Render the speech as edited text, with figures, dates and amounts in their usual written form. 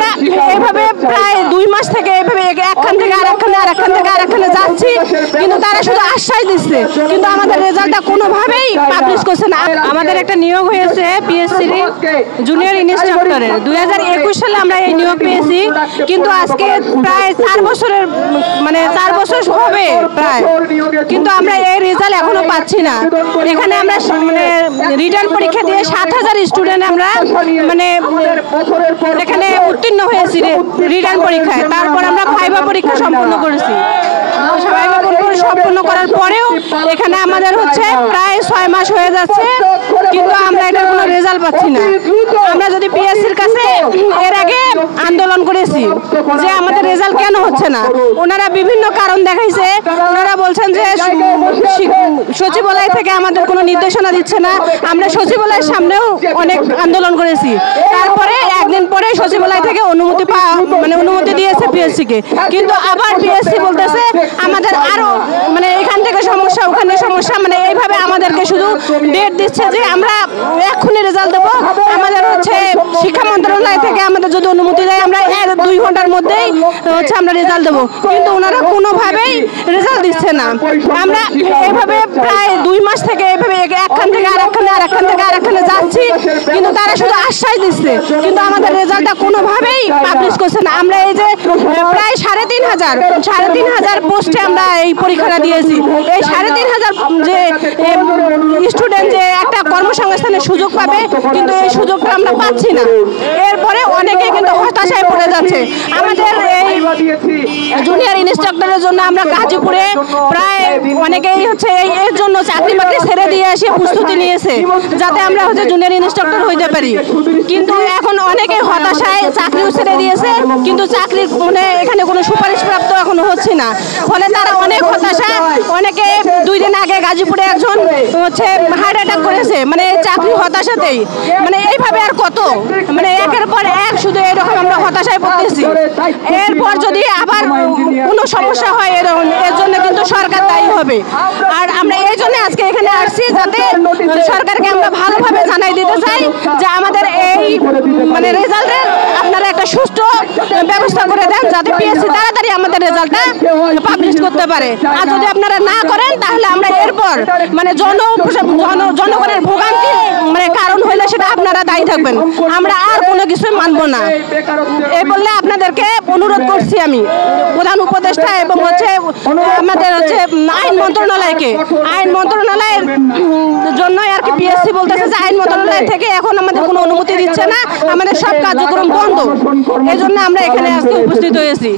আমরা এইভাবে প্রায় 2 মাস থেকে এইভাবে একখান থেকে আরেকখানে যাচ্ছি, কিন্তু তারা শুধু আশ্বাস দিচ্ছে, কিন্তু আমাদের রেজাল্টটা কোনোভাবেই পাবলিশ করছে না। আমাদের একটা নিয়োগ হয়েছে পিএসসির জুনিয়র ইনস্ট্রাক্টরের 2021 সালে আমরা এই নিয়োগ পেয়েছি, কিন্তু আজকে প্রায় 4 বছর হবে প্রায়, কিন্তু আমরা এই রেজাল্ট এখনো পাচ্ছি না। এখানে আমরা রিটার্ন পরীক্ষা দিয়ে 7000 স্টুডেন্ট আমরা এখানে উত্তীর্ণ হয়েছি রিটার্ন পরীক্ষায়। তারপর আমরা ভাইভা পরীক্ষা সম্পন্ন করেছি। ভাইভা পরীক্ষা সম্পন্ন করার পরেও এখানে আমাদের প্রায় 6 মাস হয়ে যাচ্ছে, কিন্তু আমরা এটার কোনো রেজাল্ট পাচ্ছি না। আমরা যদি পিএসসির কাছে এর আগে আন্দোলন করেছি যে আমাদের রেজাল্ট কেন হচ্ছে না, ওনারা বিভিন্ন কারণ দেখাইছে। ওনারা বলছেন যে সচিবালয় থেকে আমাদের কোনো নির্দেশনা দিচ্ছে না। আমরা সচিবালয়ের সামনেও অনেক আন্দোলন করেছি, তারপরে একদিন পরে সচিবালয় থেকে অনুমতি দিয়েছে পিএসসিকে, কিন্তু আবার পিএসসি বলতেছে আমাদের আরো এখান থেকে সমস্যা ওখানে সমস্যা, এইভাবে আমাদেরকে শুধু ডেট দিচ্ছে যে আমরা এক্ষুনি রেজাল্ট দেবো। আমাদের শিক্ষা মন্ত্রণালয় থেকে আমাদের যদি অনুমতি দেয় আমরা 2 ঘন্টার মধ্যেই আমরা রেজাল্ট দেবো, কিন্তু ওনারা কোনোভাবেই রেজাল্ট দিচ্ছে না। আমরা এইভাবে প্রায় 2 মাস থেকে এইভাবে একখান থেকে আরেকখানে যাচ্ছি, কিন্তু তারা শুধু আশ্বাস দিচ্ছে, কিন্তু আমাদের রেজাল্টটা কোনোভাবেই পাবলিশ করছে না। আমরা এই যে প্রায় 3500 পোস্টে আমরা এই পরীক্ষাটা দিয়েছি। এই 3500 যে স্টুডেন্ট যে একটা কর্মসংস্থানের সুযোগ পাবে, কিন্তু এই সুযোগটা আমরা পাচ্ছি না। এরপরে অনেকে কিন্তু হতাশায় পড়ে যাচ্ছে। আমাদের এই জুনিয়র ইনস্ট্রাক্টরের জন্য আমরা গাজীপুরে প্রায় অনেকেই এর জন্য চাকরি বাকরি ছেড়ে দিয়ে এসে প্রস্তুতি নিয়েছে যাতে আমরা জুনিয়র ইনস্ট্রাক্টর হইতে পারি, কিন্তু এখন অনেকে হতাশায় চাকরিও ছেড়ে দিয়েছে, কিন্তু চাকরির এখানে কোনো সুপারিশ প্রাপ্ত এখনো হচ্ছে না। ফলে তারা অনেক হতাশা। অনেকে 2 দিন আগে গাজীপুরে একজন হার্ট অ্যাটাক করেছে, চাকরি হতাশাতেই। এইভাবে আর কত একের পর এক শুধু এরকম আমরা হতাশায় পড়তেছি। এরপর যদি আবার কোনো সমস্যা হয় এর জন্য কিন্তু সরকার দায়ী হবে। আর আমরা এই জন্য আজকে এখানে আসছি যাতে সরকারকে আমরা ভালোভাবে জানাই দিতে চাই যে আমাদের এই রেজাল্টের আপনারা একটা সুষ্ঠু ব্যবস্থা করে দেন, যাতে পিএসসি তাড়াতাড়ি আমাদের রেজাল্টটা পাবলিশ করতে পারে। আর যদি আপনারা না করেন তাহলে আমরা এরপর জনগণের ভোগান্তি কারণ হইলে সেটা আপনারা দায়ী থাকবেন। আমরা আর কোনো কিছুই মানব না। এই বললে আপনাদেরকে অনুরোধ করছি আমি প্রধান উপদেষ্টা এবং আমাদের আইন মন্ত্রণালয়ের জন্য আর কি পিএসসি বলতেছে যে আইন মন্ত্রণালয় থেকে এখন আমাদের কোনো অনুমতি দিচ্ছে না, আমাদের সব কার্যক্রম বন্ধ। এই জন্য আমরা এখানে আজকে উপস্থিত হয়েছি।